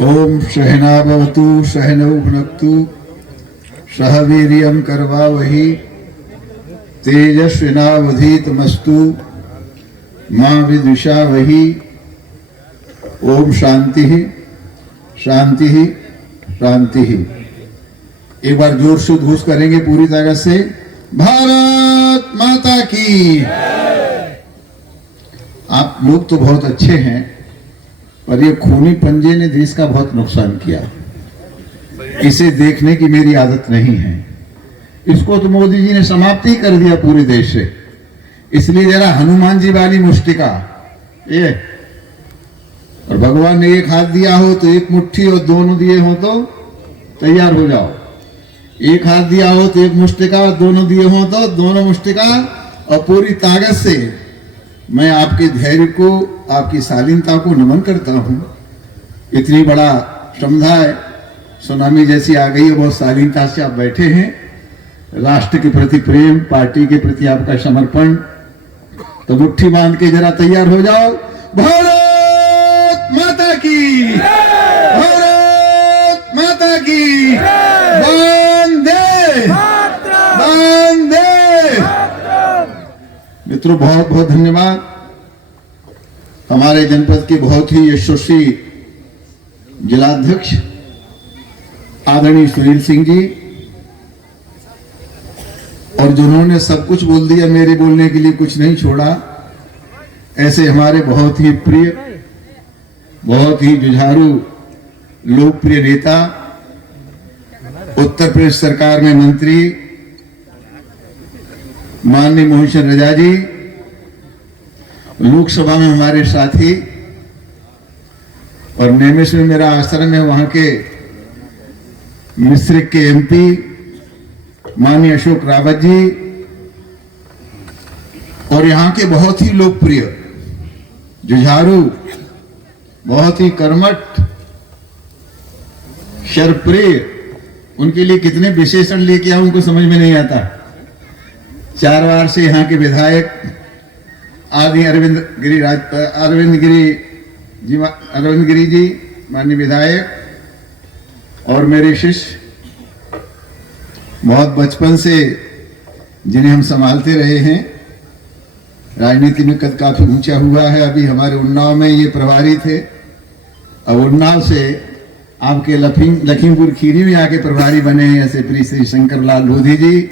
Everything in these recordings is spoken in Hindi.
ओम सहना भवतु सहनौ भुनक्तु सह वीर्यं करवावहि तेजस्विनावधीतमस्तु मां विद्विषावहि। ओम शांति शांति शांति। एक बार जोर से घोष करेंगे पूरी तरह से, भारत माता की। आप लोग तो बहुत अच्छे हैं, पर ये खूनी पंजे ने देश का बहुत नुकसान किया। इसे देखने की मेरी आदत नहीं है। इसको तो मोदी जी ने समाप्त ही कर दिया पूरे देश से। इसलिए जरा हनुमान जी वाली मुष्टिका ये, और भगवान ने एक हाथ दिया हो तो एक मुट्ठी और दोनों दिए हो तो तैयार हो जाओ। एक हाथ दिया हो तो एक मुष्टिका और दोनों दिए हो तो दोनों मुष्टिका। और पूरी ताकत से मैं आपके धैर्य को, आपकी शालीनता को नमन करता हूं। इतनी बड़ा समुदाय सुनामी जैसी आ गई है, बहुत शालीनता से आप बैठे हैं। राष्ट्र के प्रति प्रेम, पार्टी के प्रति आपका समर्पण, तो मुट्ठी बांध के जरा तैयार हो जाओ। भारत माता की, भारत माता की, वंदे वंदे। मित्रों, बहुत बहुत धन्यवाद। हमारे जनपद के बहुत ही यशस्वी जिलाध्यक्ष आदरणीय सुनील सिंह जी, और जिन्होंने सब कुछ बोल दिया, मेरे बोलने के लिए कुछ नहीं छोड़ा। ऐसे हमारे बहुत ही प्रिय, बहुत ही जुझारू, लोकप्रिय नेता, उत्तर प्रदेश सरकार में मंत्री माननीय मोहन रजा जी, लोकसभा में हमारे साथी, और नेमेश में मेरा आश्रम है, वहां के मिश्रिक के एमपी माननीय अशोक रावत जी, और यहाँ के बहुत ही लोकप्रिय, जुझारू, बहुत ही कर्मठ, शरप्रिय, उनके लिए कितने विशेषण लेके आऊं उनको समझ में नहीं आता। 4 बार से यहाँ के विधायक आदि अरविंद गिरी जी माननीय विधायक, और मेरे शिष्य बहुत बचपन से जिन्हें हम संभालते रहे हैं। राजनीति में कद काफी ऊंचा हुआ है। अभी हमारे उन्नाव में ये प्रभारी थे, अब उन्नाव से आपके लखीमपुर खीरी में आके प्रभारी बने हैं, ऐसे श्री शंकर लाल लोधी जी।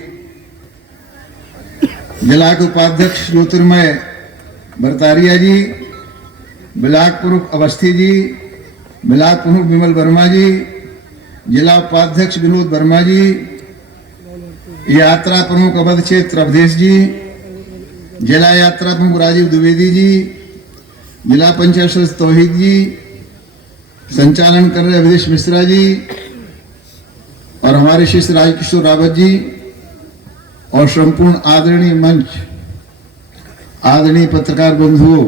जिला के उपाध्यक्ष ज्योतिर्मय भरतारिया जी, ब्लॉक प्रमुख अवस्थी जी, ब्लॉक प्रमुख विमल वर्मा जी, जिला उपाध्यक्ष विनोद वर्मा जी, यात्रा प्रमुख अवध क्षेत्र अवधेश जी, जिला यात्रा प्रमुख राजीव द्विवेदी जी, जिला पंचायत सदस्य तौहीद जी, संचालन कर रहे अवधेश मिश्रा जी, और हमारे शिष्य राजकिशोर रावत जी, और संपूर्ण आदरणीय मंच, आदरणीय पत्रकार बंधुओं,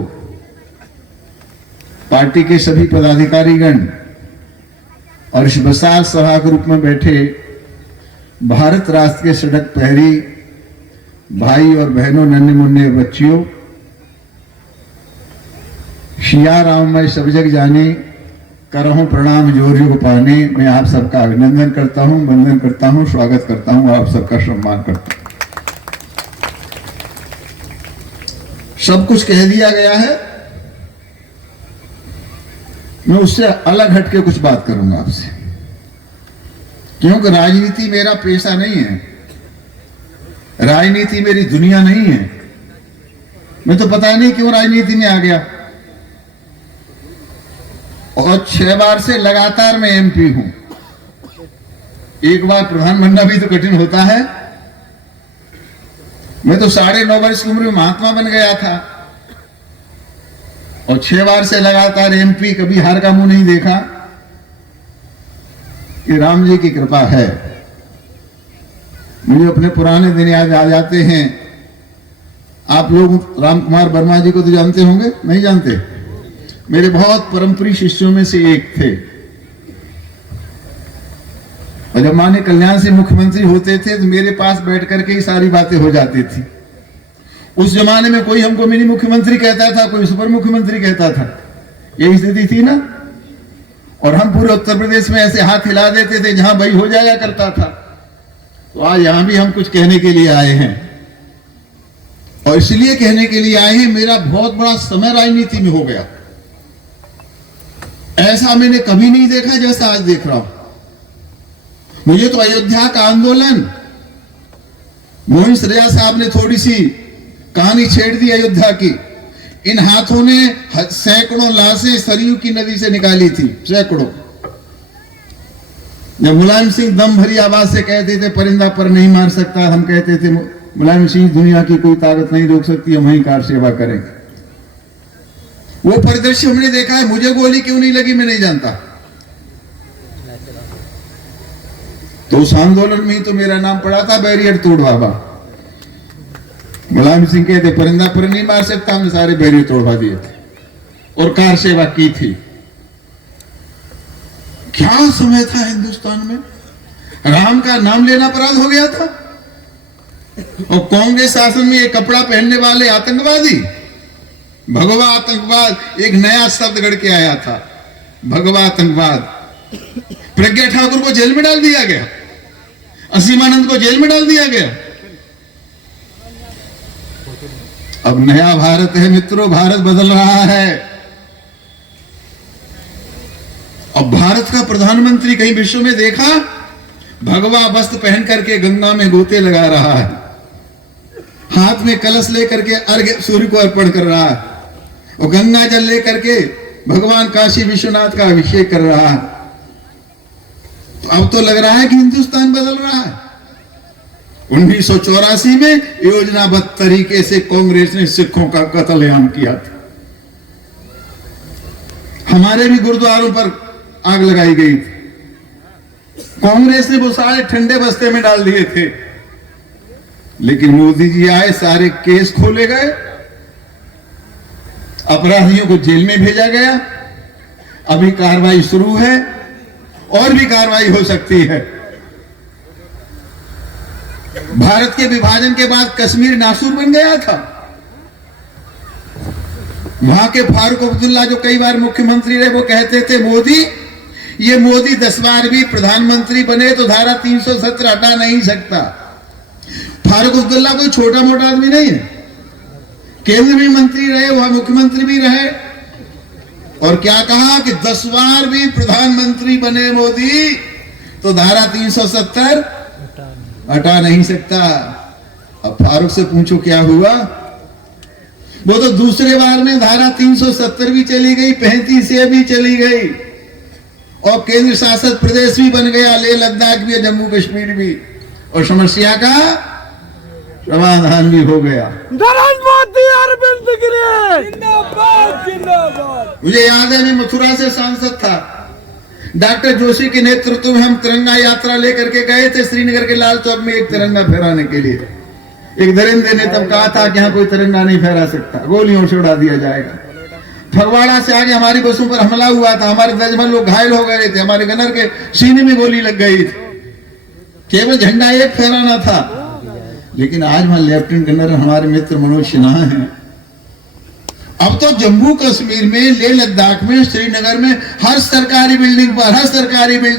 पार्टी के सभी पदाधिकारीगण, और इस विशाल सभा के रूप में बैठे भारत राष्ट्र के सड़क पहरी भाई और बहनों, नन्हे मुन्ने बच्चियों, शिया राम मैं सब जग जाने, करहूं प्रणाम जोर युग पाने। मैं आप सबका अभिनंदन करता हूं, वंदन करता हूं, स्वागत करता हूं, आप सबका सम्मान करता हूं। सब कुछ कह दिया गया है, मैं उससे अलग हटके कुछ बात करूंगा आपसे, क्योंकि राजनीति मेरा पेशा नहीं है, राजनीति मेरी दुनिया नहीं है। मैं तो पता नहीं क्यों राजनीति में आ गया, और 6 बार से लगातार मैं एमपी हूं। एक बार प्रधान बनना भी तो कठिन होता है। मैं तो 9.5 वर्ष की उम्र में महात्मा बन गया था, और 6 बार से लगातार एमपी, कभी हार का मुंह नहीं देखा। ये राम जी की कृपा है। मुझे अपने पुराने दिन याद आ जाते हैं। आप लोग राम कुमार वर्मा जी को तो जानते होंगे, नहीं जानते? मेरे बहुत परम प्रिय शिष्यों में से एक थे, और जब माननीय कल्याण सिंह मुख्यमंत्री होते थे तो मेरे पास बैठ करके ही सारी बातें हो जाती थी। उस जमाने में कोई हमको मिनी मुख्यमंत्री कहता था, कोई सुपर मुख्यमंत्री कहता था, यही स्थिति थी ना। और हम पूरे उत्तर प्रदेश में ऐसे हाथ हिला देते थे जहां भाई हो जाया करता था। तो आज यहां भी हम कुछ कहने के लिए आए हैं, और इसलिए कहने के लिए आए हैं, मेरा बहुत बड़ा समय राजनीति में हो गया। ऐसा मैंने कभी नहीं देखा जैसा आज देख रहा हूं। मुझे तो अयोध्या का आंदोलन, मोहन सरेजा साहब ने थोड़ी सी कहानी छेड़ दी अयोध्या की। इन हाथों ने सैकड़ों लाशें सरयू की नदी से निकाली थी, सैकड़ों। जब मुलायम सिंह दम भरी आवाज से कहते थे परिंदा पर नहीं मार सकता, हम कहते थे मुलायम सिंह दुनिया की कोई ताकत नहीं रोक सकती, हम वहीं कार सेवा करेंगे। वो परिदृश्य हमने देखा है। मुझे गोली क्यों नहीं लगी मैं नहीं जानता। तो उस आंदोलन में ही तो मेरा नाम पड़ा था, बैरियर तोड़ बाबा। मुलायम सिंह कहते परिंदा पर नहीं मार सकता, हमने सारे बैरियर तोड़वा दिए थे और कार सेवा की थी। क्या समय था हिंदुस्तान में, राम का नाम लेना अपराध हो गया था। और कांग्रेस शासन में ये कपड़ा पहनने वाले आतंकवादी, भगवा आतंकवाद एक नया शब्द गढ़ के आया था, भगवा आतंकवाद। प्रज्ञा ठाकुर को जेल में डाल दिया गया, असीमानंद को जेल में डाल दिया गया। अब नया भारत है मित्रों, भारत बदल रहा है। अब भारत का प्रधानमंत्री कहीं विश्व में देखा भगवा वस्त्र पहन करके गंगा में गोते लगा रहा है, हाथ में कलश लेकर के अर्घ्य सूर्य को अर्पण कर रहा है, और गंगा जल लेकर के भगवान काशी विश्वनाथ का अभिषेक कर रहा है। तो अब तो लग रहा है कि हिंदुस्तान बदल रहा है। 1984 में योजनाबद्ध तरीके से कांग्रेस ने सिखों का कत्लेआम किया था। हमारे भी गुरुद्वारों पर आग लगाई गई थी। कांग्रेस ने वो सारे ठंडे बस्ते में डाल दिए थे, लेकिन मोदी जी आए, सारे केस खोले गए, अपराधियों को जेल में भेजा गया। अभी कार्रवाई शुरू है, और भी कार्रवाई हो सकती है। भारत के विभाजन के बाद कश्मीर नासूर बन गया था। वहां के फारूक अब्दुल्ला जो कई बार मुख्यमंत्री रहे, वो कहते थे मोदी 10 बार भी प्रधानमंत्री बने तो धारा 370 हटा नहीं सकता। फारूक अब्दुल्ला कोई छोटा मोटा आदमी नहीं है, केंद्र में मंत्री रहे, वहां मुख्यमंत्री भी रहे, और क्या कहा कि 10 बार भी प्रधानमंत्री बने मोदी तो धारा 370 हटा नहीं सकता। अब फारूक से पूछो क्या हुआ। वो तो दूसरे बार में धारा 370 भी चली गई, 35 ए भी चली गई, और केंद्र शासित प्रदेश भी बन गया, लेह लद्दाख भी, जम्मू कश्मीर भी, और समस्या का समाधान भी हो गया। मुझे याद है, मैं मथुरा से सांसद था, डॉक्टर जोशी के नेतृत्व में हम तिरंगा यात्रा लेकर के गए थे श्रीनगर के लाल चौक में एक तिरंगा फहराने के लिए। एक धीरेन्द्र ने तब कहा था कि यहाँ कोई तिरंगा नहीं फहरा सकता, गोलियों से उड़ा दिया जाएगा। फगवाड़ा से आगे हमारी बसों पर हमला हुआ था, हमारे दर्जन लोग घायल हो गए थे, हमारे गनर के सीने में गोली लग गई थी। केवल झंडा एक फहराना था, लेकिन आज वहां लेफ्टिनेंट जनरल हमारे मित्र मनोज सिन्हा हैं। अब तो जम्मू कश्मीर में, लेह लद्दाख में, श्रीनगर में हर सरकारी बिल्डिंग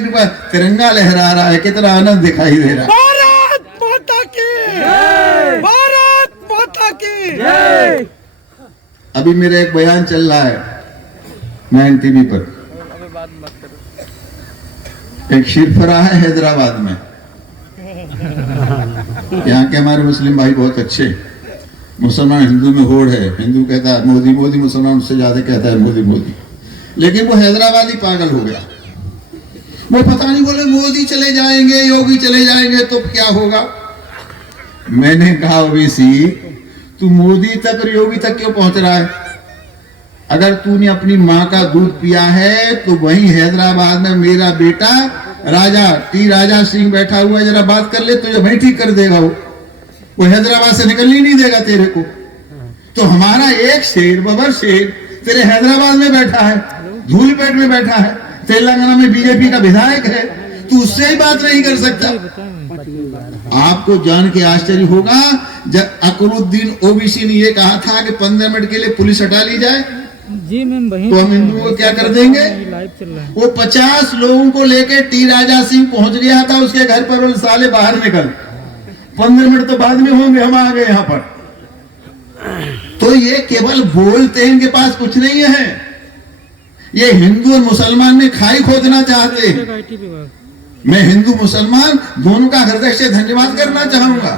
पर तिरंगा लहरा रहा है। कितना आनंद दिखाई दे रहा है। भारत माता की जय, भारत माता की जय। अभी मेरा एक बयान चल रहा है मैन टीवी पर, एक शिरफरा है हैदराबाद में। यहाँ के हमारे मुस्लिम भाई बहुत अच्छे, मुसलमान हिंदू में होड़ है, हिंदू कहता है मोदी मोदी, मुसलमान उससे ज्यादा कहता है मोदी मोदी। लेकिन वो हैदराबादी पागल हो गया, वो पता नहीं, बोले मोदी चले जाएंगे, योगी चले जाएंगे तो क्या होगा। मैंने कहा ओबीसी, तू मोदी तक और योगी तक क्यों पहुंच रहा है? अगर तूने अपनी माँ का दूध पिया है तो वहीं हैदराबाद में मेरा बेटा राजा सिंह बैठा हुआ है, जरा बात कर ले तो वहीं ठीक कर देगा। वो हैदराबाद से निकलने नहीं देगा तेरे को। तो हमारा एक शेर, बबर शेर तेरे हैदराबाद में बैठा है, धूलपेट में बैठा है, तेलंगाना में बीजेपी का विधायक है, तू उससे ही बात नहीं कर सकता। आपको जान के आश्चर्य होगा, जब अकरुद्दीन ओबीसी ने यह कहा था कि 15 मिनट के लिए पुलिस हटा ली जाए, जी मैम, तो हम हिंदुओं को क्या कर देंगे? वो 50 लोगों को लेके टी राजा सिंह पहुंच गया था उसके घर पर, और साले बाहर निकल, 15 मिनट तो बाद में होंगे, हम आ गए यहां पर। तो ये केवल बोलते हैं, इनके पास कुछ नहीं है। ये हिंदू और मुसलमान में खाई खोदना चाहते हैं। मैं हिंदू मुसलमान दोनों का हृदय से धन्यवाद करना चाहूंगा।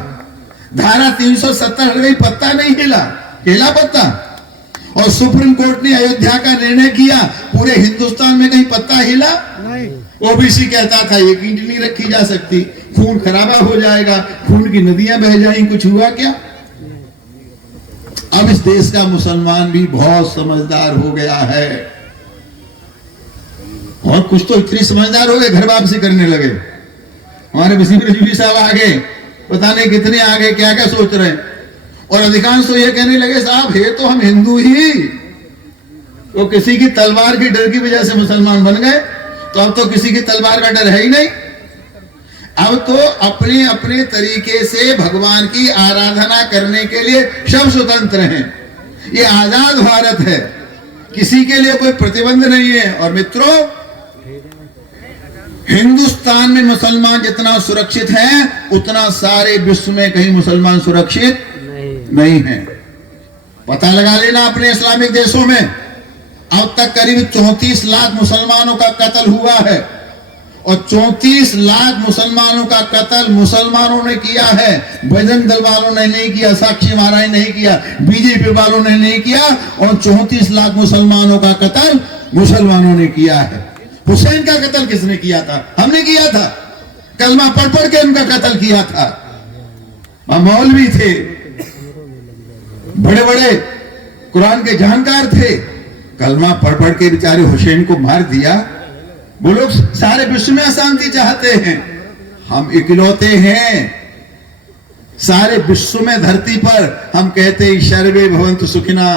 धारा 370 हट गई, पत्ता नहीं हिला, हिला पत्ता। और सुप्रीम कोर्ट ने अयोध्या का निर्णय किया, पूरे हिंदुस्तान में कहीं पत्ता हिला नहीं। ओबीसी कहता था ये ईंट नहीं रखी जा सकती, खून खराबा हो जाएगा, खून की नदियां बह जाएंगी, कुछ हुआ क्या? अब इस देश का मुसलमान भी बहुत समझदार हो गया है, और कुछ तो इतनी समझदार हो गए घर वापसी करने लगे। हमारे वसीम रिजवी साहब आगे, पता नहीं कितने आगे, क्या क्या सोच रहे हैं। और अधिकांश तो ये कहने लगे साहब है तो हम हिंदू ही, तो किसी की तलवार की डर की वजह से मुसलमान बन गए, तो अब तो किसी की तलवार का डर है ही नहीं। अब तो अपने अपने तरीके से भगवान की आराधना करने के लिए सब स्वतंत्र हैं। ये आजाद भारत है, किसी के लिए कोई प्रतिबंध नहीं है। और मित्रों, हिंदुस्तान में मुसलमान जितना सुरक्षित है, उतना सारे विश्व में कहीं मुसलमान सुरक्षित नहीं है। पता लगा लेना अपने इस्लामिक देशों में अब तक करीब 34 लाख मुसलमानों का कत्ल हुआ है, और 34 लाख मुसलमानों का कत्ल मुसलमानों ने किया है, बजरंग दल वालों ने नहीं किया, साक्षी महाराज ने नहीं किया, बीजेपी वालों ने नहीं किया। और 34 लाख मुसलमानों का कत्ल मुसलमानों ने किया है। हुसैन का कत्ल किसने किया था? हमने किया था, कलमा पढ़ पढ़ के उनका कत्ल किया था। मौलवी थे, बड़े बड़े कुरान के जानकार थे, कलमा पढ़ पढ़ के बेचारे हुसैन को मार दिया। वो लोग सारे विश्व में अशांति चाहते हैं, हम इकलौते हैं सारे विश्व में, धरती पर हम कहते हैं सर्वे भवन्तु सुखिना,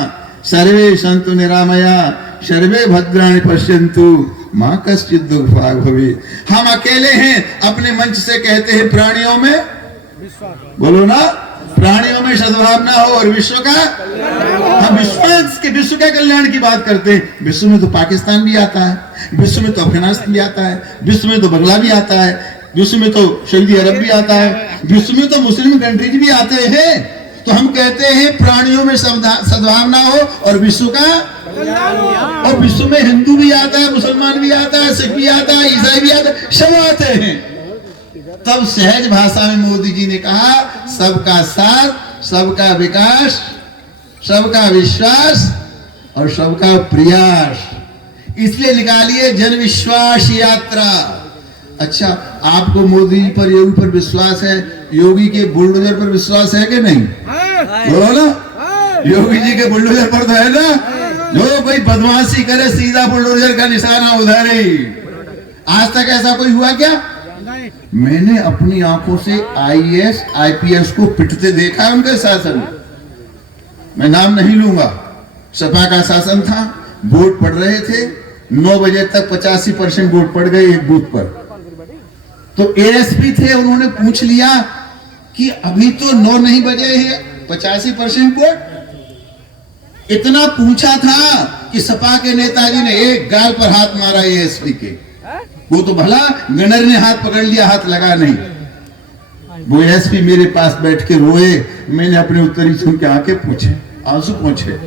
सर्वे सन्तु निरामया, सर्वे भद्राणि पश्यन्तु मां कश्चित् दुःख भाग् भवेत्। हम अकेले हैं, अपने मंच से कहते हैं प्राणियों में, बोलो ना, प्राणियों में सद्भावना हो और विश्व का, हम विश्व के कल्याण की बात करते हैं। विश्व में तो पाकिस्तान भी आता है, विश्व में तो अफगानिस्तान भी आता है, विश्व में तो बंगला भी आता है, विश्व में तो सऊदी अरब भी आता है, विश्व में तो मुस्लिम कंट्रीज भी आते हैं। तो हम कहते हैं प्राणियों में सद्भावना हो और विश्व का, और विश्व में हिंदू भी आता है, मुसलमान भी आता है, सिख भी आता है, ईसाई भी आता है, सब आते हैं। तब सहज भाषा में मोदी जी ने कहा सबका साथ, सबका विकास, सबका विश्वास और सबका प्रयास। इसलिए निकालिए जन विश्वास यात्रा। अच्छा, आपको मोदी जी पर, योगी पर विश्वास है? योगी के बुलडोजर पर विश्वास है कि नहीं? बोलो ना, योगी जी के बुलडोजर पर तो है ना, जो कोई बदमाशी करे सीधा बुलडोजर का निशाना उधर ही। आज तक ऐसा कोई हुआ क्या? मैंने अपनी आंखों से IAS IPS को पिटते देखा है उनके शासन में। मैं नाम नहीं लूंगा, सपा का शासन था, वोट पड़ रहे थे, 9 बजे तक 85% वोट पड़ गए एक बूथ पर। तो ASP थे, उन्होंने पूछ लिया कि अभी तो 9 नहीं बजे है, 85% वोट। इतना पूछा था कि सपा के नेताजी ने एक गाल पर हाथ मारा ASP के, वो तो भला गनर ने हाथ पकड़ लिया, हाथ लगा नहीं। वो ASP मेरे पास बैठ के रोए, मैंने अपने उत्तरी सुन के आके पूछे, आंसू पूछे,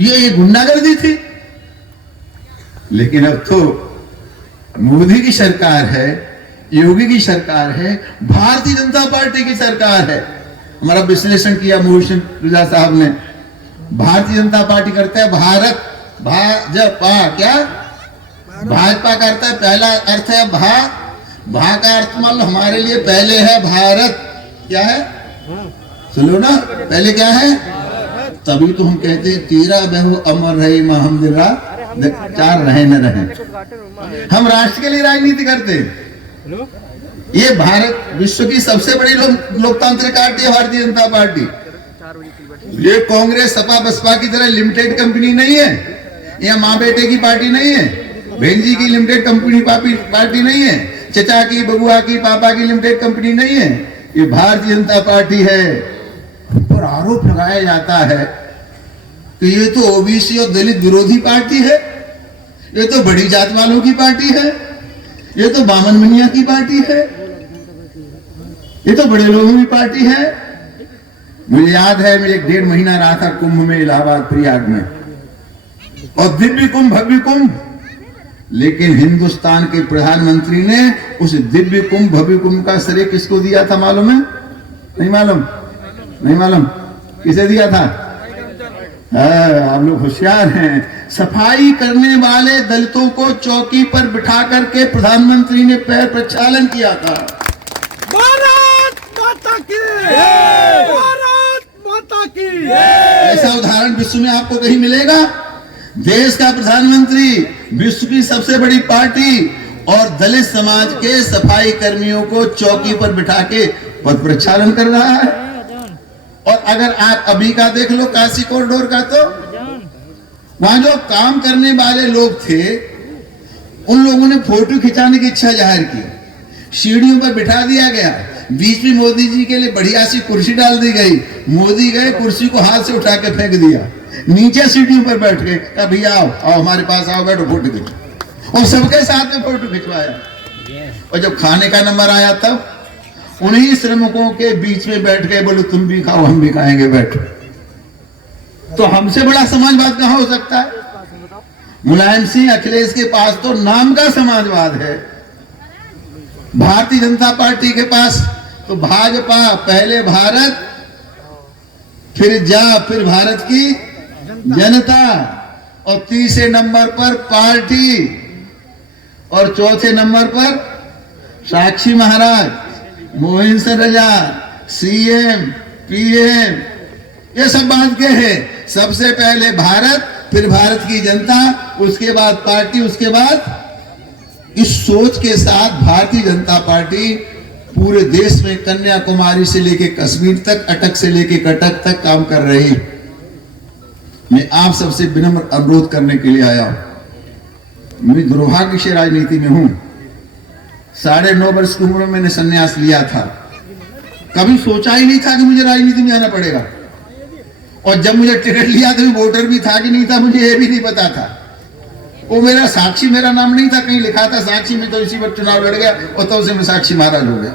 ये गुंडागर्दी थी। लेकिन अब तो मोदी की सरकार है, योगी की सरकार है, भारतीय जनता पार्टी की सरकार है। हमारा विश्लेषण किया मोहसिन रजा साहब ने, भारतीय जनता पार्टी करता है भारत, भाजपा, क्या भाजपा करता है, पहला अर्थ है भा का अर्थ मतलब हमारे लिए पहले है भारत, क्या है सुनो ना, पहले क्या है, तभी तो हम कहते हैं तेरा बहू अमर रहे महमदिरा, चार रहे न रहे। हम राष्ट्र के लिए राजनीति करते हैं। ये भारत विश्व की सबसे बड़ी लोकतांत्रिक पार्टी है भारतीय जनता पार्टी। ये कांग्रेस सपा बसपा की तरह लिमिटेड कंपनी नहीं है, ये माँ बेटे की पार्टी नहीं है, बहन जी की लिमिटेड कंपनी पार्टी नहीं है, चचा की, बबुआ की, पापा की लिमिटेड कंपनी नहीं है। ये भारतीय जनता पार्टी है। और आरोप लगाया जाता है कि ये तो ओबीसी और दलित विरोधी पार्टी है, ये तो बड़ी जात वालों की पार्टी है, ये तो बामन मनिया की पार्टी है, ये तो बड़े लोगों की पार्टी है। मुझे याद है, मैं 1.5 महीना रहा था कुंभ में, इलाहाबाद प्रयाग में, और दिव्य कुंभ भव्य कुंभ, लेकिन हिंदुस्तान के प्रधानमंत्री ने उस दिव्य कुंभ भव्य कुंभ का श्रेय किसको दिया था मालूम है? नहीं मालूम? नहीं मालूम किसे दिया था? आप लोग होशियार हैं। सफाई करने वाले दलितों को चौकी पर बिठा करके प्रधानमंत्री ने पैर प्रक्षालन किया था। भारत माता की, भारत माता की। ऐसा उदाहरण विश्व में आपको कहीं मिलेगा? देश का प्रधानमंत्री, विश्व की सबसे बड़ी पार्टी, और दलित समाज के सफाई कर्मियों को चौकी पर बिठा के पद प्रक्षालन कर रहा है। और अगर आप अभी का देख लो, काशी कॉरिडोर का, तो वहां जो काम करने वाले लोग थे, उन लोगों ने फोटो खिंचाने की इच्छा जाहिर की, सीढ़ियों पर बिठा दिया गया, बीच में मोदी जी के लिए बढ़िया सी कुर्सी डाल दी गई, मोदी गए, कुर्सी को हाथ से उठा के फेंक दिया, नीचे सीढ़ियों पर बैठ गए, कहा भैया आओ आओ हमारे पास आओ, बैठो फोटो खिंचो, और सबके साथ में फोटो खिंचवाया। और जब खाने का नंबर आया तब उन्हीं श्रमिकों के बीच में बैठ गए, बोले तुम भी खाओ हम भी खाएंगे, बैठो। तो हमसे बड़ा समाजवाद कहां हो सकता है? मुलायम सिंह अखिलेश के पास तो नाम का समाजवाद है। भारतीय जनता पार्टी के पास तो भाजपा, पहले भारत, फिर भारत की जनता, और तीसरे नंबर पर पार्टी, और चौथे नंबर पर साक्षी महाराज, मोहन सरजा, सीएम, पीएम, ये सब बात के हैं। सबसे पहले भारत, फिर भारत की जनता, उसके बाद पार्टी, उसके बाद। इस सोच के साथ भारतीय जनता पार्टी पूरे देश में कन्याकुमारी से लेके कश्मीर तक, अटक से लेके कटक तक काम कर रही। मैं आप सबसे विनम्र अनुरोध करने के लिए आया हूं। मैं दुर्भाग्य से राजनीति में हूं। 9.5 वर्ष की उम्र में मैंने संन्यास लिया था। कभी सोचा ही नहीं था कि मुझे राजनीति में आना पड़ेगा, और जब मुझे टिकट लिया तो वोटर भी था कि नहीं था मुझे ये भी नहीं पता था। वो मेरा साक्षी, मेरा नाम नहीं था, कहीं लिखा था साक्षी में, तो इसी पर चुनाव लड़ गया, और तब से मैं साक्षी महाराज हो गया।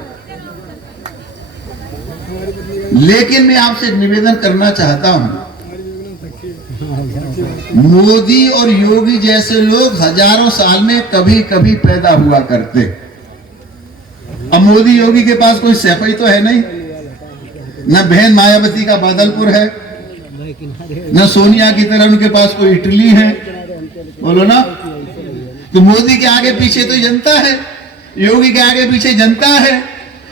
लेकिन मैं आपसे एक निवेदन करना चाहता हूं, मोदी और योगी जैसे लोग हजारों साल में कभी कभी पैदा हुआ करते। अब मोदी योगी के पास कोई सैफई तो है नहीं, न बहन मायावती का बादलपुर है, न सोनिया की तरह उनके पास कोई इटली है, बोलो ना। तो मोदी के आगे पीछे तो जनता है, योगी के आगे पीछे जनता है,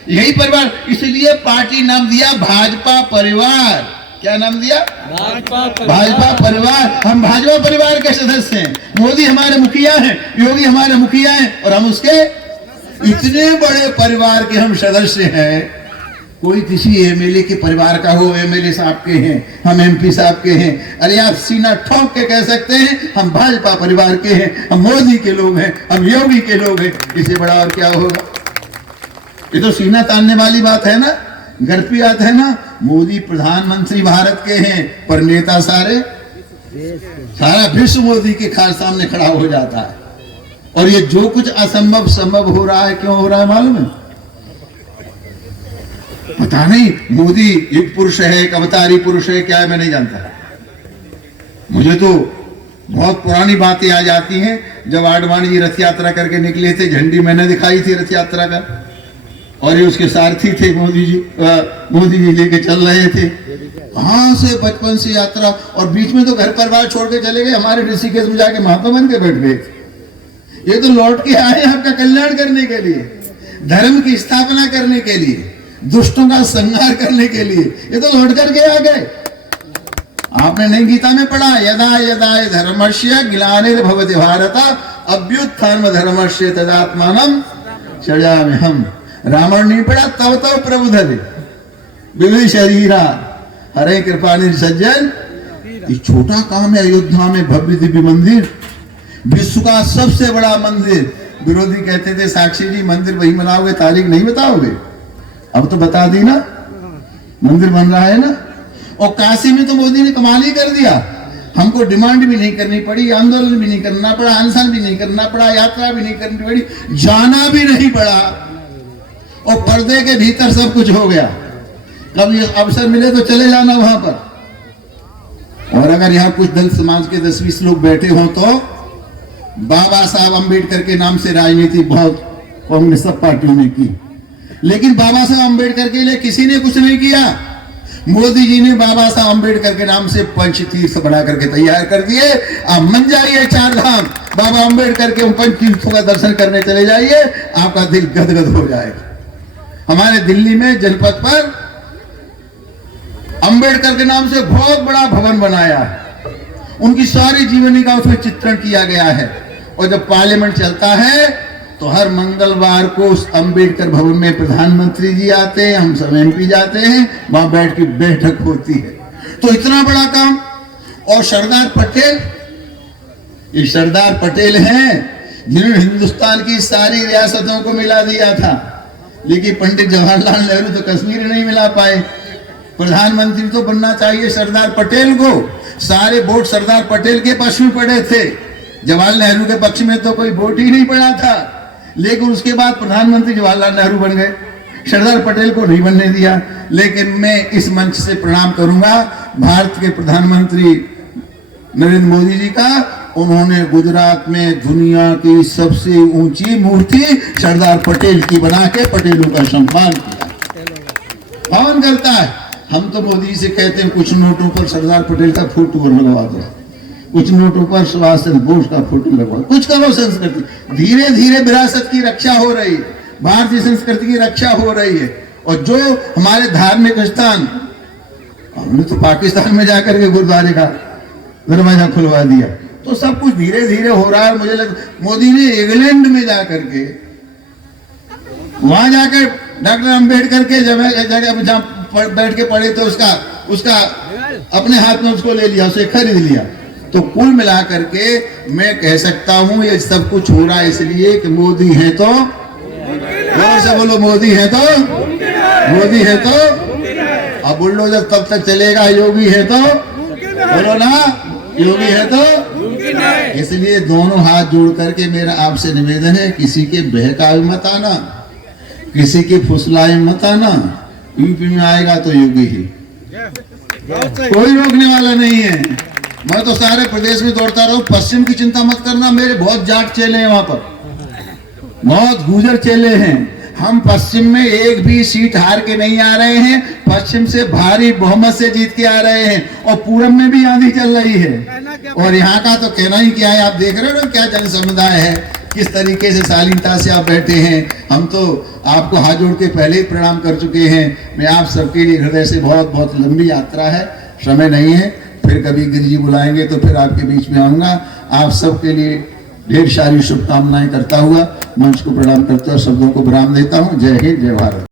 यही परिवार। इसलिए पार्टी नाम दिया भाजपा परिवार। क्या नाम दिया? भाजपा परिवार। हम भाजपा परिवार के सदस्य हैं। मोदी हमारे मुखिया हैं, योगी हमारे मुखिया हैं, और हम उसके इतने बड़े परिवार के हम सदस्य हैं। कोई किसी एमएलए के परिवार का हो, एमएलए साहब के हैं, हम एमपी साहब के हैं, अरे आप सीना ठोक के कह सकते हैं हम भाजपा परिवार के हैं, हम मोदी के लोग हैं, हम योगी के लोग हैं। इससे बड़ा और क्या होगा? ये तो सीना तानने वाली बात है ना, गर्व की बात है ना। मोदी प्रधानमंत्री भारत के हैं, पर नेता सारा विश्व मोदी के खास सामने खड़ा हो जाता है। और ये जो कुछ असंभव संभव हो रहा है, क्यों हो रहा है मालूम है? पता नहीं। मोदी एक पुरुष है, एक अवतारी पुरुष है, क्या है मैं नहीं जानता। मुझे तो बहुत पुरानी बातें आ जाती हैं। जब आडवाणी जी रथ यात्रा करके निकले थे, झंडी मैंने दिखाई थी रथ यात्रा का, और ये उसके सारथी थे मोदी जी लेके चल रहे थे। कहां से बचपन से यात्रा, और बीच में तो घर परिवार छोड़ के चले गए, हमारे ऋषिकेश में जाके महात्मा बन के बैठ गए। ये तो लौट के आए आपका कल्याण करने के लिए, धर्म की स्थापना करने के लिए, दुष्टों का संहार करने के लिए। ये तो लौट करके आ गए। आपने नहीं गीता में पढ़ा, यदा यदा धर्मस्य ग्लानिर्भवति भारत अभ्युत्थान धर्मस्य तदात्मानं सृजाम्यहम्। रावण नहीं पढ़ा, तब तो प्रभु धरे विविध शरीरा हरे कृपा सज्जन। ये छोटा काम है। अयोध्या में भव्य दिव्य मंदिर, विश्व का सबसे बड़ा मंदिर। विरोधी कहते थे साक्षी जी मंदिर वही बनाओगे, तारीख नहीं बताओगे। अब तो बता दी ना, मंदिर बन रहा है ना। और काशी में तो मोदी ने कमाल ही कर दिया। हमको डिमांड भी नहीं करनी पड़ी, आंदोलन भी नहीं करना पड़ा, अनशन भी नहीं करना पड़ा, यात्रा भी नहीं करनी पड़ी, जाना भी नहीं पड़ा और पर्दे के भीतर सब कुछ हो गया। कभी अवसर मिले तो चले जाना वहां पर। और अगर यहाँ कुछ दलित समाज के 10-20 लोग बैठे हों तो बाबा साहब अम्बेडकर के नाम से राजनीति बहुत कांग्रेस सब पार्टियों ने की, लेकिन बाबा साहब अम्बेडकर के लिए किसी ने कुछ नहीं किया। मोदी जी ने बाबा साहब अम्बेडकर के नाम से पंच तीर्थ बना करके तैयार कर दिए। आप मन जाइए 4 धाम, बाबा अम्बेडकर के उन पंच तीर्थों का दर्शन करने चले जाइए, आपका दिल गदगद हो जाएगा। हमारे दिल्ली में जनपद पर अम्बेडकर के नाम से बहुत बड़ा भवन बनाया है, उनकी सारी जीवनी का उसमें चित्रण किया गया है। और जब पार्लियामेंट चलता है तो हर मंगलवार को उस अम्बेडकर भवन में प्रधानमंत्री जी आते हैं, हम सब एमपी जाते हैं, वहां बैठ के बैठक होती है। तो इतना बड़ा काम। और सरदार पटेल, ये सरदार पटेल हैं जिन्होंने हिंदुस्तान की सारी रियासतों को मिला दिया था, लेकिन पंडित जवाहरलाल नेहरू तो कश्मीर नहीं मिला पाए। प्रधानमंत्री तो बनना चाहिए सरदार पटेल को। सारे वोट सरदार पटेल के पक्ष में पड़े थे, जवाहरलाल नेहरू के पक्ष में तो कोई वोट ही नहीं पड़ा था। लेकिन उसके बाद प्रधानमंत्री जवाहरलाल नेहरू बन गए, सरदार पटेल को नहीं बनने दिया। लेकिन मैं इस मंच से प्रणाम करूंगा भारत के प्रधानमंत्री नरेंद्र मोदी जी का। उन्होंने गुजरात में दुनिया की सबसे ऊंची मूर्ति सरदार पटेल की बना के पटेलों का सम्मान किया, पावन करता है। हम तो मोदी जी से कहते हैं कुछ नोटों पर सरदार पटेल का फोटो लगवा दो, कुछ नोटों पर सुभाष चंद्र बोस का फोटो लगवा, कुछ करो संस्कृति। धीरे धीरे विरासत की रक्षा हो रही है, भारतीय संस्कृति की रक्षा हो रही है। और जो हमारे धार्मिक स्थान, हमने तो पाकिस्तान में जाकर के गुरुद्वारे का दरवाजा खुलवा दिया, तो सब कुछ धीरे धीरे हो रहा है। मुझे लगता मोदी ने इंग्लैंड में जाकर के, वहां जाकर डॉक्टर अम्बेडकर के जगह जहाँ बैठ के पढ़े तो उसका अपने हाथ में उसको ले लिया, उसे खरीद लिया। तो कुल मिलाकर के मैं कह सकता हूं ये सब कुछ हो रहा है इसलिए कि मोदी है तो, जोर से बोलो, मोदी है तो, मोदी है तो। अब बुलडोजर तब तक चलेगा, योगी है तो, बोलो ना, योगी है तो। इसलिए दोनों हाथ जोड़ करके मेरा आपसे निवेदन है, किसी के बहकावे मत आना, किसी के फुसलाए मत आना। यूपी में आएगा तो योगी ही, कोई रोकने वाला नहीं है। मैं तो सारे प्रदेश में दौड़ता रहूं, पश्चिम की चिंता मत करना। मेरे बहुत जाट चेले हैं वहां पर, बहुत गुजर चेले हैं। हम पश्चिम में एक भी सीट हार के नहीं आ रहे हैं, पश्चिम से भारी बहुमत से जीत के आ रहे हैं। और पूरब में भी आंधी चल रही है। और यहाँ का तो कहना ही क्या है, आप देख रहे हो ना क्या जन समुदाय है, किस तरीके से शालीनता से आप बैठे हैं। हम तो आपको हाथ जोड़ के पहले ही प्रणाम कर चुके हैं। मैं आप सबके लिए हृदय से, बहुत बहुत लंबी यात्रा है, समय नहीं है, फिर कभी गिरिजी जी बुलाएंगे तो फिर आपके बीच में आऊंगा। आप सबके लिए ढेर सारी शुभकामनाएं करता हुआ मंच को प्रणाम करते हुए शब्दों को विराम देता हूं। जय हिंद, जय भारत।